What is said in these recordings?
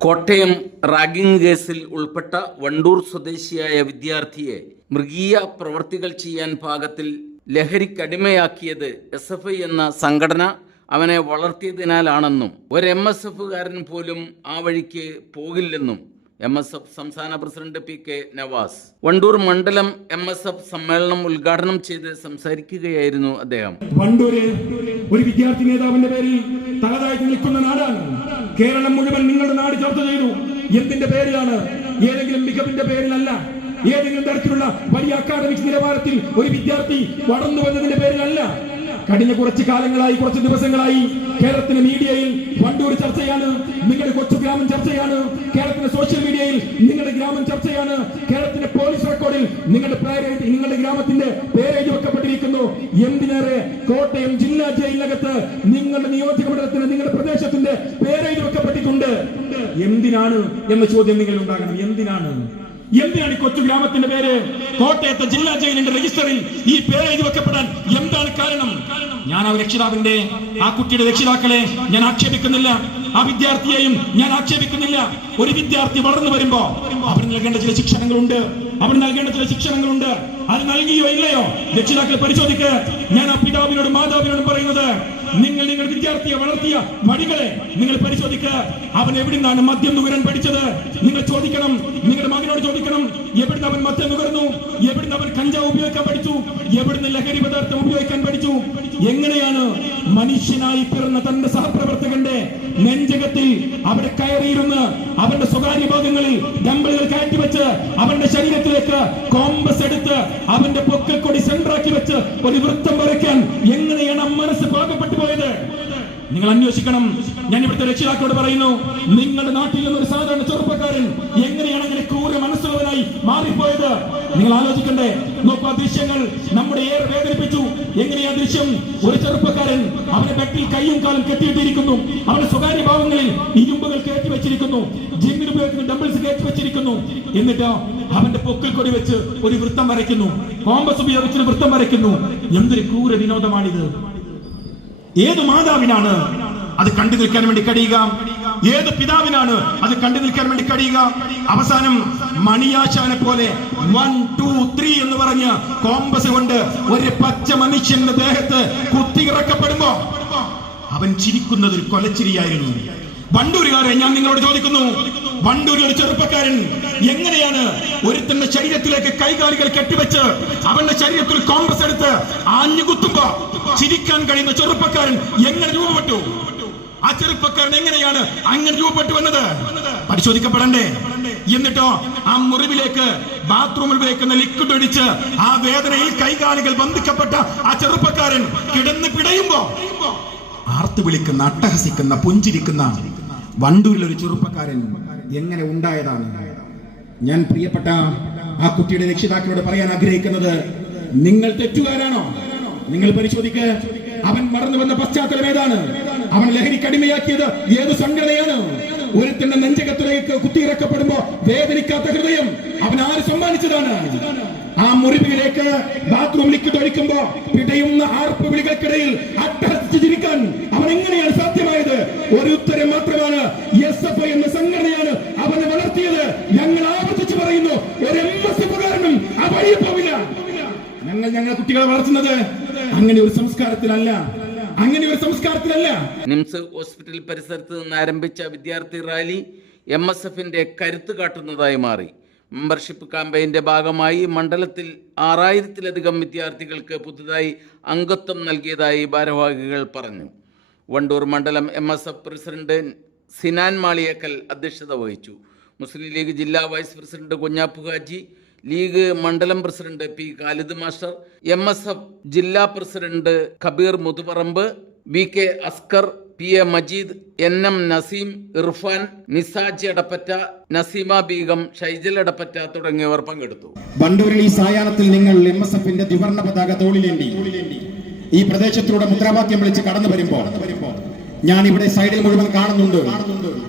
Kottayam ragging കേസിൽ ഉൾപ്പെട്ട വണ്ടൂർ സ്വദേശിയായ വിദ്യാർത്ഥിയെ മൃഗീയ പ്രവർത്തികൾ ചെയ്യാൻ പാകത്തിൽ ലഹരിക്കടിമയാക്കിയത് എസ് എഫ് ഐ എന്ന സംഘടന അവനെ വളർത്തിയതിനാലാണെന്നും ഒരു എം എസ് എഫുകാരൻ പോലും ആ വഴിക്ക് പോകില്ലെന്നും എം എസ് എഫ് സംസ്ഥാന president P K Navas. Wandoor മണ്ഡലം എം എസ് എഫ് സമ്മേളനം ഉദ്ഘാടനം ചെയ്ത് സംസാരിക്കുകയായിരുന്നു അദ്ദേഹം. വണ്ടൂര് ഒരു വിദ്യാർത്ഥി നേതാവിന്റെ പേരിൽ തലതാഴ്ത്തി നിൽക്കുന്ന നാടാണ്. കേരളം മുഴുവൻ നിങ്ങളുടെ നാട് ചർച്ച ചെയ്തു. എന്തിന്റെ പേരിലാണ്? ഏതെങ്കിലും മികവിന്റെ പേരിലല്ല. ഏതെങ്കിലും തരത്തിലുള്ള വലിയ അക്കാദമിക് നിലവാരത്തിൽ ഒരു വിദ്യാർത്ഥി വളർന്നു വന്നതിന്റെ പേരിലല്ല. കഴിഞ്ഞ കുറച്ച് കാലങ്ങളായി കുറച്ച് ദിവസങ്ങളായി കേരളത്തിന്റെ മീഡിയയിൽ വണ്ടൂർ ചർച്ചയാണ് നിങ്ങളുടെ കൊച്ചു ഗ്രാമം ചർച്ചയാണ് കേരളത്തിന്റെ സോഷ്യൽ മീഡിയയിൽ നിങ്ങളുടെ ഗ്രാമം ചർച്ചയാണ് കേരളത്തിന്റെ പോലീസ് റെക്കോർഡിൽ നിങ്ങളുടെ നിങ്ങളുടെ ഗ്രാമത്തിന്റെ പേര് എഴുതി വെക്കപ്പെട്ടിരിക്കുന്നു. എന്തിനേറെ? കോട്ടയം ജില്ലാ ജയിലിനകത്ത് നിങ്ങളുടെ നിയോജക മണ്ഡലത്തിന് നിങ്ങളുടെ പ്രദേശത്തിന്റെ പേര് എഴുതി വെക്കപ്പെട്ടിട്ടുണ്ട് എന്തിനാണ് എന്ന ചോദ്യം നിങ്ങൾ ഉണ്ടാകണം. എന്തിനാണ്? എന്തിനാണ് കൊച്ചു ഗ്രാമത്തിന്റെ പേര്? കോട്ടയത്തെ ജില്ലാ ജയിലിന്റെ രജിസ്റ്ററിൽ ഈ പേര് എഴുതി വെക്കപ്പെടാൻ എന്താണ് കാരണം? ഞാൻ ആ രക്ഷിതാവിന്റെ. ആ കുട്ടിയുടെ രക്ഷിതാക്കളെ ഞാൻ ആക്ഷേപിക്കുന്നില്ല. ആ വിദ്യാർത്ഥിയെയും ഞാൻ ആക്ഷേപിക്കുന്നില്ല. ഒരു വിദ്യാർത്ഥി വളർന്നു വരുമ്പോ അവർ നൽകേണ്ട ചില ശിക്ഷണങ്ങളുണ്ട്. അവർ നൽകേണ്ട ചില ശിക്ഷണങ്ങളുണ്ട്. അത് നൽകിയോ ഇല്ലയോ? രക്ഷിതാക്കളെ പരിശോധിക്കുക ഞാൻ ആ പിതാവിനോടും മാതാവിനോടും പറയുന്നത് നിങ്ങൾ നിങ്ങളുടെ വിദ്യാർത്ഥിയെ വളർത്തിയ വഴികളെ നിങ്ങൾ പരിശോധിക്കുക അവൻ എവിടുന്നാണ് മദ്യം നുകരാൻ പഠിച്ചത്? നിങ്ങൾ ചോദിക്കണം. നിങ്ങളുടെ മകനോട് ചോദിക്കണം. എവിടുന്ന് അവൻ മദ്യം നുകർന്നു? എവിടുന്ന് അവൻ കഞ്ചാവ് ഉപയോഗിക്കാൻ പഠിച്ചു? എവിടുന്ന് ലഹരി പദാർത്ഥം ഉപയോഗിക്കാൻ പഠിച്ചു? എങ്ങനെയാണ് മനുഷ്യനായി പിറന്ന തന്റെ സഹപ്രവർത്തകന്റെ നെഞ്ചകത്തിൽ അവിടെ കയറിയിരുന്ന് അവന്റെ സ്വകാര്യ ഭാഗങ്ങളിൽ ഡമ്പലുകൾ കയറ്റിവെച്ച് അവന്റെ ശരീരത്തിലേക്ക് കോമ്പസ് എടുത്ത് അവന്റെ പൊക്കക്കൊടി സെന്ററാക്കി വെച്ച് ഒരു വൃത്തം വരയ്ക്കാൻ എങ്ങനെയാണ് മനസ്സ് പാകപ്പെട്ടു പോയത് നിങ്ങൾ അന്വേഷിക്കണം. ഞാൻ ഇവിടുത്തെ രക്ഷിതാക്കളോട് പറയുന്നു നിങ്ങളുടെ നാട്ടിൽ നിന്ന് ഒരു സാധാരണ ചെറുപ്പക്കാരൻ എങ്ങനെയാണ് അങ്ങനെ ക്രൂര മനസ്സുള്ളവനായി മാറിപ്പോയത്? നിങ്ങൾ ആലോചിക്കണ്ടേ നോക്കൂ ആ ദൃശ്യങ്ങൾ നമ്മുടെ ഏറെ വേദനിപ്പിച്ചു. എങ്ങനെയാ ദൃശ്യം? ഒരു ചെറുപ്പക്കാരൻ അവന്റെ പെട്ടിൽ കൈയും കാലും കെട്ടിയിട്ടിരിക്കുന്നു. അവന്റെ സ്വകാര്യ ഭാവങ്ങളിൽ ഇരുമ്പുകൾ കയറ്റി വെച്ചിരിക്കുന്നു. ജിമ്മിൽ ഉപയോഗിക്കുന്ന ഡബിൾസ് കയറ്റി വെച്ചിരിക്കുന്നു. എന്നിട്ട് അവന്റെ പൊക്കിൽ കൊടി വെച്ച് ഒരു വൃത്തം വരയ്ക്കുന്നു. കോമ്പസ് ഉപയോഗിച്ച് വൃത്തം വരയ്ക്കുന്നു. എന്തൊരു ക്രൂര വിനോദമാണിത്. ഏത് മാതാവിനാണ് അത് കണ്ടു നിൽക്കാൻ വേണ്ടി കഴിയുക? ഏത് പിതാവിനാണ് അത് കണ്ടു നിൽക്കാൻ വേണ്ടി കഴിയുക? അവസാനം മണിയാശാനെ പോലെ വൺ ടു ത്രീ എന്ന് പറഞ്ഞ് കോമ്പസ് കൊണ്ട് ഒരു പച്ച മനുഷ്യന്റെ ദേഹത്ത് കുത്തിയിറക്കപ്പെടുമ്പോ അവൻ ചിരിക്കുന്നത് ഒരു കൊലച്ചിരിയായിരുന്നു. വണ്ടൂരുകാരെ ഞാൻ നിങ്ങളോട് ചോദിക്കുന്നു വണ്ടൂരിൽ ഒരു ചെറുപ്പക്കാരൻ എങ്ങനെയാണ് ഒരുത്തന്റെ ശരീരത്തിലേക്ക് കൈകാലുകൾ കെട്ടിവെച്ച് അവന്റെ ശരീരത്തിൽ കോമ്പസ് എടുത്ത് ആഞ്ഞു കുത്തുമ്പോ ചിരിക്കാൻ കഴിയുന്ന ചെറുപ്പക്കാരൻ എങ്ങനെ രൂപപ്പെട്ടു? ആ ചെറുപ്പക്കാരൻ എങ്ങനെയാണ് അങ്ങനെ രൂപപ്പെട്ടു വന്നത്? പരിശോധിക്കപ്പെടണ്ടേ? എന്നിട്ടോ ആ മുറിവിലേക്ക് ബാത്റൂമിൽ ഉപയോഗിക്കുന്ന ലിക്വിഡ് ഒഴിച്ച് ആ വേദനയിൽ കൈകാലുകൾ ബന്ധിക്കപ്പെട്ട ആ ചെറുപ്പക്കാരൻ കിടന്ന് പിടയുമ്പോ ആർത്തു വിളിക്കുന്ന അട്ടഹസിക്കുന്ന പുഞ്ചിരിക്കുന്ന വണ്ടൂരിൽ ഒരു ചെറുപ്പക്കാരൻ എങ്ങനെ ഉണ്ടായതാണ്? ഞാൻ പ്രിയപ്പെട്ട ആ കുട്ടിയുടെ രക്ഷിതാക്കളോട് പറയാൻ ആഗ്രഹിക്കുന്നത് നിങ്ങൾ തെറ്റുകാരാണോ? നിങ്ങൾ പരിശോധിക്ക്. അവൻ മറന്നു വന്ന പശ്ചാത്തലം ഏതാണ്? അവൻ ലഹരിക്ക് അടിമയാക്കിയത് ഏത് സംഘടനയാണ്? ഒരുത്തിന്റെ നെഞ്ചകത്തിലേക്ക് കുത്തിയിറക്കപ്പെടുമ്പോ വേദനിക്കാത്ത ഹൃദയം അവൻ ആര് സമ്മാനിച്ചതാണ്? ആ മുറിവിലേക്ക് ബാത്റൂം ലിക്വിഡ് ഒഴിക്കുമ്പോ പിടയുന്ന ആർപ്പ് വിളികൾക്കിടയിൽ അട്ടഹസിച്ച് ചിരിക്കാൻ അവൻ എങ്ങനെയാണ് സാധ്യമായത്? ഒരു ഉത്തരം മാത്രമാണ് എസ് എഫ് ഐ എന്ന സംഘടനയാണ് അവനെ വളർത്തിയത് ഞങ്ങൾ ആവർത്തിച്ച് പറയുന്നു ഒരു എം എസ് എഫ് കാരനും ആ വഴിയെ പോവില്ല ഞങ്ങൾ കുട്ടികളെ വളർത്തുന്നത്. അങ്ങനെ ഒരു സംസ്കാരത്തിലല്ല. അങ്ങനെ ഒരു സംസ്കാരത്തിലല്ല. നിംസ് ഹോസ്പിറ്റൽ പരിസരത്ത് നിന്ന് ആരംഭിച്ച വിദ്യാർത്ഥി റാലി എം എസ് എഫിന്റെ കരുത്ത് കാട്ടുന്നതായി മാറി. മെമ്പർഷിപ്പ് ക്യാമ്പയിന്റെ ഭാഗമായി മണ്ഡലത്തിൽ ആറായിരത്തിലധികം വിദ്യാർത്ഥികൾക്ക് പുതുതായി അംഗത്വം നൽകിയതായി ഭാരവാഹികൾ പറഞ്ഞു. വണ്ടൂർ മണ്ഡലം M S F president Sinan Maliyekkal അധ്യക്ഷത വഹിച്ചു. മുസ്ലിം ലീഗ് ജില്ലാ vice president Kunhappu Haji League മണ്ഡലം president P Khalid master M S F ജില്ലാ president Kabeer Muthuparamba V K Askar P A Majeed N M Naseem Irfan Nisaj Edappatta Naseema Begum Shaijal Edappatta തുടങ്ങിയവർ പങ്കെടുത്തു. വണ്ടൂരിൽ ഈ സായാഹ്നത്തിൽ നിങ്ങൾ M S എഫിന്റെ ദ്വിവർണ പതാക തോളിലേണ്ടി ഈ പ്രദേശത്തിലൂടെ മുദ്രാവാക്യം വിളിച്ച് കടന്നു വരുമ്പോ ഞാൻ ഇവിടെ സൈഡിൽ മുഴുവൻ കാണുന്നുണ്ട്.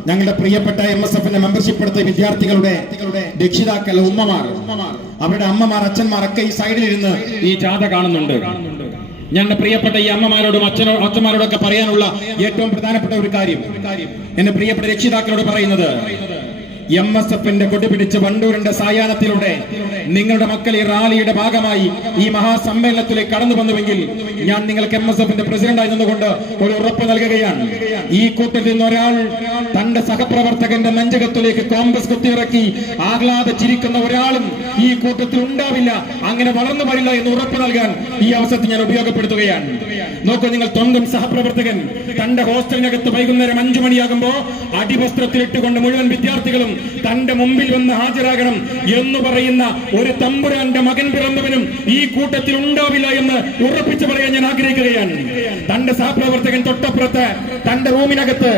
ഞങ്ങളുടെ പ്രിയപ്പെട്ട എം എസ് എഫിന്റെ മെമ്പർഷിപ്പ് എടുത്ത വിദ്യാർത്ഥികളുടെ രക്ഷിതാക്കൾ ഉമ്മമാർ. അവരുടെ അമ്മമാർ അച്ഛന്മാർ ഒക്കെ ഈ സൈഡിൽ ഇരുന്ന് ഈ ജാഥ കാണുന്നുണ്ട്. ഞങ്ങളുടെ പ്രിയപ്പെട്ട ഈ അമ്മമാരോടും അച്ഛനോ അച്ഛന്മാരോടൊക്കെ പറയാനുള്ള ഏറ്റവും പ്രധാനപ്പെട്ട ഒരു കാര്യം. എന്റെ പ്രിയപ്പെട്ട രക്ഷിതാക്കളോട് പറയുന്നത് എം എസ് എഫിന്റെ കൊടിപിടിച്ച് വണ്ടൂരിന്റെ സായാഹ്നത്തിലൂടെ നിങ്ങളുടെ മക്കൾ ഈ റാലിയുടെ ഭാഗമായി ഈ മഹാസമ്മേളനത്തിലേക്ക് കടന്നു വന്നുവെങ്കിൽ ഞാൻ നിങ്ങൾക്ക് എം എസ് എഫിന്റെ പ്രസിഡന്റായി നിന്നുകൊണ്ട് ഒരു ഉറപ്പ് നൽകുകയാണ്. ഈ കൂട്ടത്തിൽ നിന്ന് ഒരാൾ തന്റെ സഹപ്രവർത്തകന്റെ നെഞ്ചകത്തിലേക്ക് കോൺഗ്രസ് കുത്തിയിറക്കി ആഹ്ലാദ ചിരിക്കുന്ന ഒരാളും ഈ കൂട്ടത്തിൽ ഉണ്ടാവില്ല. അങ്ങനെ വളർന്നു പാടില്ല എന്ന് ഉറപ്പ് നൽകാൻ ഈ അവസരത്തിൽ ഞാൻ ഉപയോഗപ്പെടുത്തുകയാണ്. നോക്കൂ നിങ്ങൾ സ്വന്തം സഹപ്രവർത്തകൻ തന്റെ ഹോസ്റ്റലിനകത്ത് വൈകുന്നേരം അഞ്ചു മണിയാകുമ്പോ അടിവസ്ത്രത്തിലിട്ടുകൊണ്ട് മുഴുവൻ വിദ്യാർത്ഥികളും തന്റെ മുമ്പിൽ വന്ന് ഹാജരാകണം എന്ന് പറയുന്ന ഒരു തമ്പുരാന്റെ മകൻ പിറന്നവനും ഈ കൂട്ടത്തിൽ ഉണ്ടാവില്ല എന്ന് ഉറപ്പിച്ചു പറയാൻ ഞാൻ ആഗ്രഹിക്കുകയാണ്. തന്റെ സഹപ്രവർത്തകൻ തൊട്ടപ്പുറത്ത് തന്റെ റൂമിനകത്ത്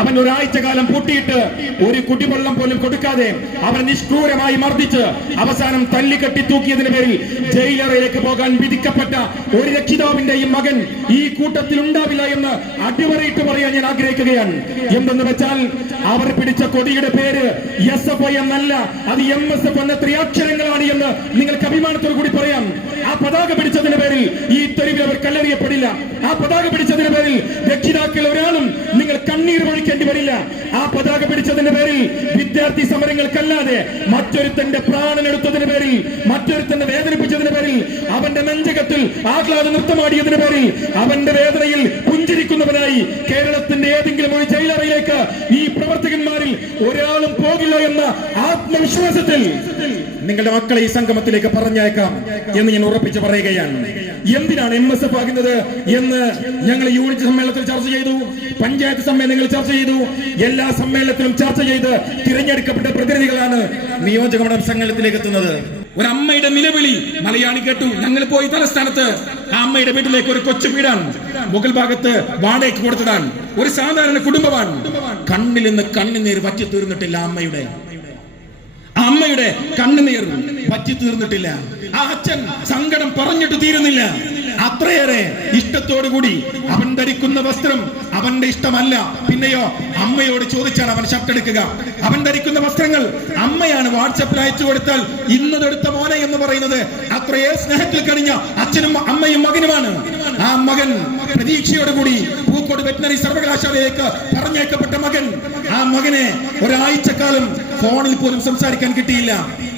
അവൻ ഒരാഴ്ച കാലം പൂട്ടിയിട്ട് ഒരു കുടിവെള്ളം പോലും കൊടുക്കാതെ അവൻ നിഷ്ക്രൂരമായി മർദ്ദിച്ച് അവസാനം തല്ലിക്കെട്ടി തൂക്കിയതിന് പേരിൽ ജയിലറയിലേക്ക് പോകാൻ വിധിക്കപ്പെട്ട ഒരു രക്ഷിതാവിന്റെയും മകൻ ഈ കൂട്ടത്തിൽ ഉണ്ടാവില്ല എന്ന് അടിവരയിട്ട് പറയാൻ ഞാൻ ആഗ്രഹിക്കുകയാണ്. എന്തെന്ന് വെച്ചാൽ അവർ പിടിച്ച കൊടിയുടെ പേര് എസ് എഫ് ഐ എന്നല്ല അത് എം എസ് എഫ് എന്ന ത്രിയാക്ഷരങ്ങളാണ് എന്ന് നിങ്ങൾക്ക് അഭിമാനത്തോടു കൂടി പറയാം. ആ പതാക പിടിച്ചതിന്റെ പേരിൽ ഈ തെരുവിൽ അവർ കല്ലെറിയപ്പെടില്ല. ആ പതാക പിടിച്ചതിന്റെ പേരിൽ രക്ഷിതാക്കൾ കണ്ണീർ ഒഴിക്കേണ്ടി വരില്ല. ആ പതാക പിടിച്ചതിന്റെ പേരിൽ വിദ്യാർത്ഥി സമരങ്ങൾക്കല്ലാതെ മറ്റൊരുത്തന്റെ പ്രാണനെടുത്തതിന് പേരിൽ മറ്റൊരുത്തന്റെ വേദനിപ്പിച്ചതിന് പേരിൽ അവന്റെ നെഞ്ചകത്തിൽ ആഹ്ലാദ നൃത്തമാടിയതിന് പേരിൽ അവന്റെ വേദനയിൽ പുഞ്ചിരിക്കുന്നവനായി കേരളത്തിന്റെ ഏതെങ്കിലും ഒരു ജയിലറയിലേക്ക് ഈ പ്രവർത്തകന്മാരിൽ ഒരാളും പോകില്ല എന്ന ആത്മവിശ്വാസത്തിൽ നിങ്ങളുടെ മക്കളെ ഈ സംഗമത്തിലേക്ക് പറഞ്ഞേക്കാം എന്ന് ഞാൻ ഉറപ്പിച്ച് പറയുകയാണ്. എന്തിനാണ് എം എസ് എഫ് ആകുന്നത് എന്ന് ഞങ്ങൾ യൂണിറ്റ് സമ്മേളനത്തിൽ ചർച്ച ചെയ്തു. പഞ്ചായത്ത് സമ്മേളനങ്ങൾ ചർച്ച ചെയ്തു. എല്ലാ സമ്മേളനത്തിലും ചർച്ച ചെയ്ത് തിരഞ്ഞെടുക്കപ്പെട്ട പ്രതിനിധികളാണ് നിയോജക മണ്ഡലം എത്തുന്നത്. ഒരു അമ്മയുടെ നിലവിളി മലയാളി കേട്ടു. ഞങ്ങൾ പോയി തലസ്ഥാനത്ത്. ആ അമ്മയുടെ വീട്ടിലേക്ക് ഒരു കൊച്ചു വീടാണ്. മുകൾ ഭാഗത്ത് വാടകയ്ക്ക് കൊടുത്തതാണ്. ഒരു സാധാരണ കുടുംബമാണ്. കണ്ണിൽ നിന്ന് കണ്ണുനീർ വറ്റി തീർന്നിട്ടില്ല അമ്മയുടെ. അമ്മയുടെ കണ്ണുനീർ പറ്റി തീർന്നിട്ടില്ല. ആ അച്ഛൻ സങ്കടം പറഞ്ഞിട്ട് തീരുന്നില്ല. അത്രയേറെ ഇഷ്ടത്തോടുകൂടി അവൻ ധരിക്കുന്ന വസ്ത്രം അവന്റെ ഇഷ്ടമല്ല. പിന്നെയോ അമ്മയോട് ചോദിച്ചാണ് അവൻ ഷർട്ട് എടുക്കുക. അവൻ ധരിക്കുന്ന വസ്ത്രങ്ങൾ അമ്മയാണ് വാട്സപ്പിൽ അയച്ചു കൊടുത്താൽ ഇന്നതെടുത്ത മോനെ എന്ന് പറയുന്നത് അത്രയേ സ്നേഹത്തിൽ കഴിഞ്ഞ അച്ഛനും അമ്മയും മകനുമാണ്. ആ മകൻ പ്രതീക്ഷയോടുകൂടി പൂക്കോട് വെറ്റിനറി സർവകലാശാലയിലേക്ക് പറഞ്ഞേക്കപ്പെട്ട മകൻ. ആ മകനെ ഒരാഴ്ചക്കാലം ഫോണിൽ പോലും സംസാരിക്കാൻ കിട്ടിയില്ല.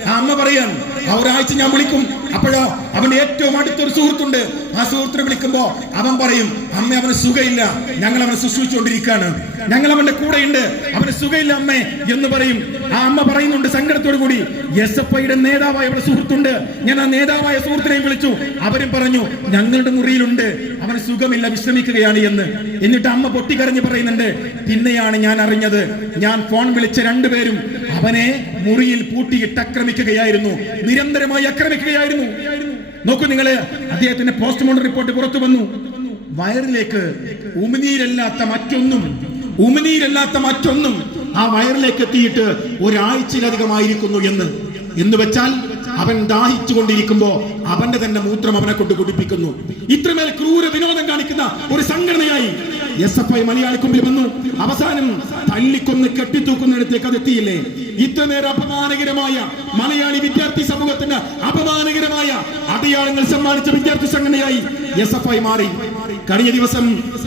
ആ അമ്മ പറയാൻ ആ ഒരാഴ്ച ഞാൻ വിളിക്കും. അപ്പോഴോ അവന്റെ ഏറ്റവും അടുത്തൊരു സുഹൃത്തുണ്ട്. ആ സുഹൃത്തിനെ വിളിക്കുമ്പോ അവൻ പറയും അമ്മ അവന് സുഖമില്ല ഞങ്ങൾ അവനെ ശുശ്രൂഷിച്ചുകൊണ്ടിരിക്കുകയാണ്. ഞങ്ങൾ അവന്റെ കൂടെയുണ്ട്. അവന് സുഖമില്ല അമ്മേ എന്ന് പറയും. ആ അമ്മ പറയുന്നുണ്ട് സങ്കടത്തോടു കൂടി എസ് എഫ് ഐയുടെ നേതാവായ അവരുടെ സുഹൃത്തുണ്ട്. ഞാൻ ആ നേതാവായ സുഹൃത്തിനെയും വിളിച്ചു. അവരും പറഞ്ഞു ഞങ്ങളുടെ മുറിയിലുണ്ട്. അവന് സുഖമില്ല വിശ്രമിക്കുകയാണ് എന്ന്. എന്നിട്ട് അമ്മ പൊട്ടിക്കരഞ്ഞ് പറയുന്നുണ്ട് പിന്നെയാണ് ഞാൻ അറിഞ്ഞത്. ഞാൻ ഫോൺ വിളിച്ച രണ്ടുപേരും അവനെ മുറിയിൽ പൂട്ടിയിട്ട് ആക്രമിക്കുകയായിരുന്നു. നിരന്തരമായി ആക്രമിക്കുകയായിരുന്നു. നോക്കൂ നിങ്ങൾ അദ്ദേഹത്തിന്റെ പോസ്റ്റ്മോർട്ടം റിപ്പോർട്ട് പുറത്തു വന്നു. വയറിലേക്ക് ഉമിനീരല്ലാത്ത മറ്റൊന്നും ഉമിനീരല്ലാത്ത മറ്റൊന്നും ആ വയറിലേക്ക് എത്തിയിട്ട് ഒരാഴ്ചയിലധികമായിരിക്കുന്നു എന്ന്. എന്ന് വെച്ചാൽ അവൻ ദാഹിച്ചു കൊണ്ടിരിക്കുമ്പോ അവന്റെ തന്നെ മൂത്രം അവനെ കൊണ്ട് കുടിപ്പിക്കുന്നു. ഇത്രമേൽ ക്രൂര വിനോദം കാണിക്കുന്ന ഒരു സംഘടനയായി എസ് എഫ് ഐ മലയാളിക്കുമ്പിൽ വന്നു. അവസാനം തല്ലിക്കൊന്ന് കെട്ടിത്തൂക്കുന്നിടത്തേക്ക് അത് എത്തിയില്ലേ ഇത്രനേരം അപമാനകരമായ മലയാളി വിദ്യാർത്ഥി സമൂഹത്തിന് അപമാനകരമായ അടയാളങ്ങൾ സമ്മാനിച്ച വിദ്യാർത്ഥി സംഘടനയായി എസ് എഫ് ഐ മാറി. കഴിഞ്ഞ ദിവസം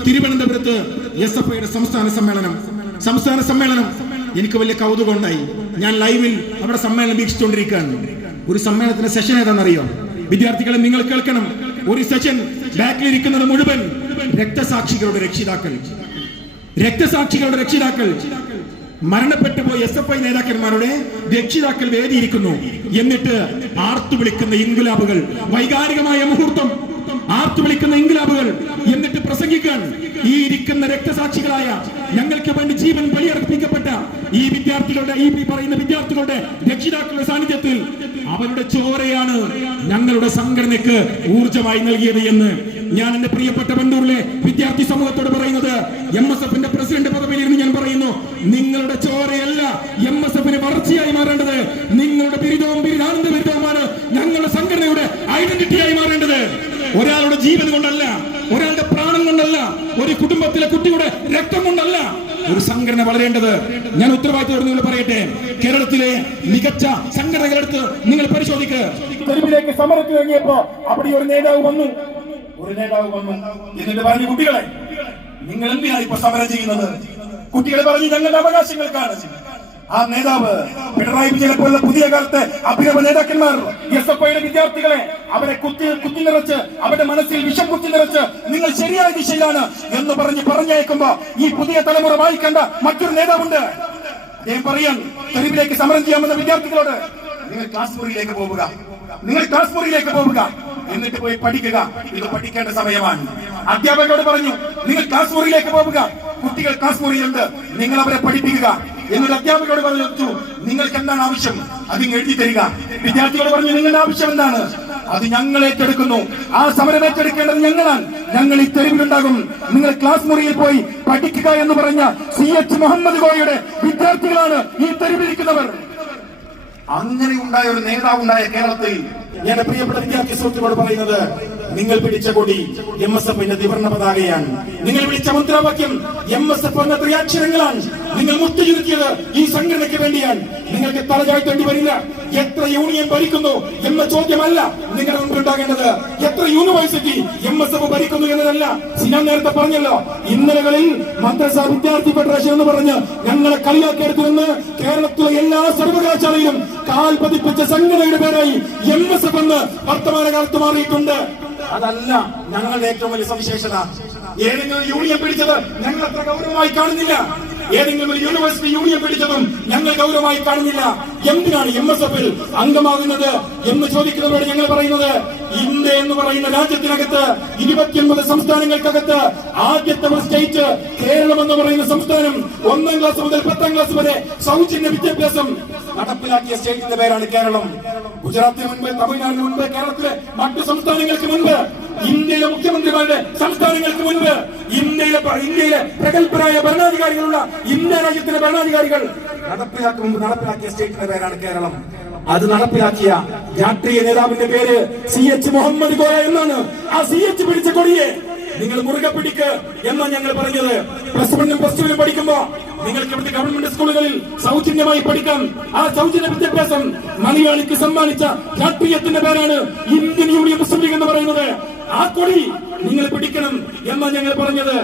തിരുവനന്തപുരത്ത് എസ് എഫ് ഐയുടെ സംസ്ഥാന സമ്മേളനം സംസ്ഥാന സമ്മേളനം എനിക്ക് വലിയ കൗതുകം ഉണ്ടായി ഞാൻ ലൈവിൽ അവിടെ സമ്മേളനം വീക്ഷിച്ചുകൊണ്ടിരിക്കുകയാണ്. ഒരു സമ്മേളനത്തിന്റെ സെഷൻ ഏതാണെന്നറിയോ? വിദ്യാർത്ഥികളെ നിങ്ങൾ കേൾക്കണം. ഒരു സെഷൻ ബാക്കിലിരിക്കുന്നത് മുഴുവൻ രക്തസാക്ഷികളുടെ രക്ഷിതാക്കൾ. രക്തസാക്ഷികളുടെ രക്ഷിതാക്കൾ. മരണപ്പെട്ടു പോയ എസ് എഫ് ഐ നേതാക്കന്മാരുടെ രക്ഷിതാക്കൾ വേദിയിരിക്കുന്നു. എന്നിട്ട് ആർത്തു വിളിക്കുന്ന ഇൻകുലാബുകൾ വൈകാരികമായ മുഹൂർത്തം ആർത്തു വിളിക്കുന്ന ഇൻകുലാബുകൾ എന്നിട്ട് പ്രസംഗിക്കാൻ ഈ ഇരിക്കുന്ന രക്തസാക്ഷികളായ ഞങ്ങൾക്ക് വേണ്ടി ജീവൻ ബലിയർപ്പിക്കപ്പെട്ട ഈ വിദ്യാർത്ഥികളുടെ ഈ പറയുന്ന വിദ്യാർത്ഥികളുടെ രക്ഷിതാക്കളുടെ സാന്നിധ്യത്തിൽ അവരുടെ ചോരയാണ് ഞങ്ങളുടെ സംഘടനയ്ക്ക് ഊർജമായി നൽകിയത് എന്ന് ഞാൻ എന്റെ പ്രിയപ്പെട്ട ബണ്ടൂരിലെ വിദ്യാർത്ഥി സമൂഹത്തോട് പറയുന്നത് എം എസ് എഫിന്റെ പ്രസിഡന്റ് പദവിയിൽ ഇരുന്ന് ഞാൻ പറയുന്നു നിങ്ങളുടെ ചോരയല്ല എം എസ് എഫിന് വളർച്ചയായി മാറേണ്ടത് നിങ്ങളുടെ ബിരുദവും ബിരുദാനന്ദ ബിരുദവുമാണ് ഞങ്ങളുടെ സംഘടനയുടെ ഐഡന്റിറ്റിയായി മാറേണ്ടത്. ഒരാളുടെ ജീവൻ കൊണ്ടല്ല ഒരാളുടെ പ്രാണം കൊണ്ടല്ല ഒരു കുടുംബത്തിലെ കുട്ടിയുടെ രക്തം കൊണ്ടല്ല ഒരു സംഘടന വളരേണ്ടത്. ഞാൻ ഉത്തരവാദിത്തത്തോട് നിങ്ങൾ പറയട്ടെ. കേരളത്തിലെ മികച്ച സംഘടനകളെടുത്ത് നിങ്ങൾ പരിശോധിക്കുക ഇറങ്ങിയപ്പോ അവിടെ ഒരു നേതാവ് വന്നു. ഒരു നേതാവ് വന്നു. എന്നിട്ട് പറഞ്ഞു കുട്ടികളെ നിങ്ങൾ എന്തിനാണ് ഇപ്പൊ സമരം ചെയ്യുന്നത്? കുട്ടികളെ പറഞ്ഞു ഞങ്ങളുടെ അവകാശങ്ങൾക്കാണ്. ആ നേതാവ് പിണറായി വിജയനെ പോലുള്ള പുതിയ കാലത്തെ അഭിനവ നേതാക്കന്മാർ എസ് എഫ് ഐയുടെ വിദ്യാർത്ഥികളെ അവരെ കുത്തി കുത്തി നിറച്ച് അവരുടെ മനസ്സിൽ വിഷം കുത്തി നിറച്ച് നിങ്ങൾ ശരിയായ ദിശയിലാണ് എന്ന് പറഞ്ഞ് പറഞ്ഞയക്കുമ്പോ ഈ പുതിയ തലമുറ വായിക്കേണ്ട മറ്റൊരു നേതാവുണ്ട്. അദ്ദേഹം പറയാൻ തെരുവിലേക്ക് സമരം ചെയ്യാമെന്ന വിദ്യാർത്ഥികളോട് നിങ്ങൾ ക്ലാസ് മുറിയിലേക്ക് പോവുക. നിങ്ങൾ ക്ലാസ് മുറിയിലേക്ക് പോവുക. എന്നിട്ട് പോയി പഠിക്കുക. ഇത് പഠിക്കേണ്ട സമയമാണ്. അധ്യാപകരോട് പറഞ്ഞു നിങ്ങൾ ക്ലാസ് മുറിയിലേക്ക് പോവുക. കുട്ടികൾ ക്ലാസ് മുറിയിലുണ്ട് നിങ്ങൾ അവരെ പഠിപ്പിക്കുക. എന്നിട്ട് അധ്യാപകരോട് പറഞ്ഞു നിങ്ങൾക്ക് എന്താണ് ആവശ്യം? അത് എഴുതി തരിക. വിദ്യാർത്ഥികളോട് പറഞ്ഞു നിങ്ങളുടെ ആവശ്യം എന്താണ്? അത് ഞങ്ങൾ ഏറ്റെടുക്കുന്നു. ആ സമരം ഏറ്റെടുക്കേണ്ടത് ഞങ്ങളാണ്. ഞങ്ങൾ ഈ തെരുവിലുണ്ടാകും. നിങ്ങൾ ക്ലാസ് മുറിയിൽ പോയി പഠിക്കുക എന്ന് പറഞ്ഞ സി എച്ച് മുഹമ്മദ് ഗോയുടെ വിദ്യാർത്ഥികളാണ് ഈ തെരുവിലിരിക്കുന്നവർ. അങ്ങനെ ഉണ്ടായ ഒരു നേതാവ് ഉണ്ടായ കേരളത്തിൽ എന്റെ പ്രിയപ്പെട്ട വിദ്യാർത്ഥി സുഹൃത്തുക്കളോട് പറയുന്നത് നിങ്ങൾ പിടിച്ച കൊടി എം എസ് എഫിന്റെ ത്രിവർണ പതാകയാണ്. നിങ്ങൾ വിളിച്ച മുദ്രാവാക്യം എം എസ് എഫ് എന്ന ത്രിയാക്ഷരങ്ങളാണ് നിങ്ങൾ മുത്തുചുരുക്കിയത് ഈ സംഘടനയ്ക്ക് വേണ്ടിയാണ്. നിങ്ങൾക്ക് തലചായ്ത്തേണ്ടി വരില്ല. എത്ര യൂണിയൻ ഭരിക്കുന്നു എന്ന ചോദ്യമല്ല നിങ്ങളുടെ മുമ്പിൽ ഉണ്ടാകേണ്ടത് എത്ര യൂണിവേഴ്സിറ്റി എം എസ് എഫ് ഞാൻ നേരത്തെ പറഞ്ഞല്ലോ ഇന്നലകളിൽ മദ്രസ വിദ്യാർത്ഥി ഫെഡറേഷൻ എന്ന് പറഞ്ഞ് ഞങ്ങളെ കളിയാക്കിയെടുത്തുവെന്ന് കേരളത്തിലെ എല്ലാ സർവകലാശാലയിലും കാൽ പതിപ്പിച്ച സംഘടനയുടെ പേരായി എം എസ് എഫ് എന്ന് വർത്തമാനകാലത്ത് മാറിയിട്ടുണ്ട്. അതല്ല ഞങ്ങളുടെ ഏറ്റവും വലിയ സവിശേഷത. ഏതെങ്കിലും യൂണിയൻ പിടിച്ചത് ഞങ്ങൾ അത്ര ഗൗരവമായി കാണുന്നില്ല. ഏതെങ്കിലും ഒരു യൂണിവേഴ്സിറ്റി യൂണിയൻ പിടിച്ചതും ഞങ്ങൾ ഗൗരവമായി കാണുന്നില്ല. എന്തിനാണ് എം എസ് എഫിൽ അംഗമാകുന്നത് എന്ന് ചോദിക്കുന്നതോട് ഞങ്ങൾ പറയുന്നത്? ഇന്ത്യ എന്ന് പറയുന്ന രാജ്യത്തിനകത്ത് ഇരുപത്തിയൊൻപത് സംസ്ഥാനങ്ങൾക്കകത്ത് ആദ്യത്തെ സ്റ്റേറ്റ് കേരളം എന്ന് പറയുന്ന സംസ്ഥാനം ഒന്നാം ക്ലാസ് മുതൽ പത്താം ക്ലാസ് വരെ സൗജന്യ വിദ്യാഭ്യാസം നടപ്പിലാക്കിയ സ്റ്റേറ്റിന്റെ പേരാണ് കേരളം. ഗുജറാത്തിന് മുൻപ് തമിഴ്നാടിന് മുൻപ് കേരളത്തിലെ മറ്റു സംസ്ഥാനങ്ങൾക്ക് മുൻപ് ഇന്ത്യയിലെ മുഖ്യമന്ത്രിമാരുടെ സംസ്ഥാനങ്ങൾക്ക് മുൻപ് ഇന്ത്യയിലെ ഇന്ത്യയിലെ പ്രഗത്ഭരായ ഭരണാധികാരികളുള്ള ഇന്ത്യ രാജ്യത്തിലെ ഭരണാധികാരികൾ നടപ്പിലാക്കും നടപ്പിലാക്കിയ സ്റ്റേറ്റിന്റെ പേരാണ് കേരളം. അത് നടപ്പിലാക്കിയ രാഷ്ട്രീയ നേതാവിന്റെ പേര് സി എച്ച് മുഹമ്മദ് ഗോയ എന്നാണ്. ആ സി എച്ച് പിടിച്ച കൊടിയെ നിങ്ങൾ മുറുകെ പിടിക്ക് എന്നാണ് ഞങ്ങൾ പറഞ്ഞത്. പ്ലസ് വണ്ണും പ്ലസ് ടുവിലും പഠിക്കുമ്പോ നിങ്ങൾക്ക് ഇവിടുത്തെ ഗവൺമെന്റ് സ്കൂളുകളിൽ സൗജന്യമായി പഠിക്കാം ആ സൗജന്യ വിദ്യാഭ്യാസം മലയാളിക്ക് സമ്മാനിച്ച രാഷ്ട്രീയത്തിന്റെ പേരാണ് ഇന്ത്യൻ യൂണിയൻ മുസ്ലിം ലീഗ് എന്ന് പറയുന്നത്. ആ കൊടി നിങ്ങൾ പിടിക്കണം എന്നാണ് ഞങ്ങൾ പറഞ്ഞത്.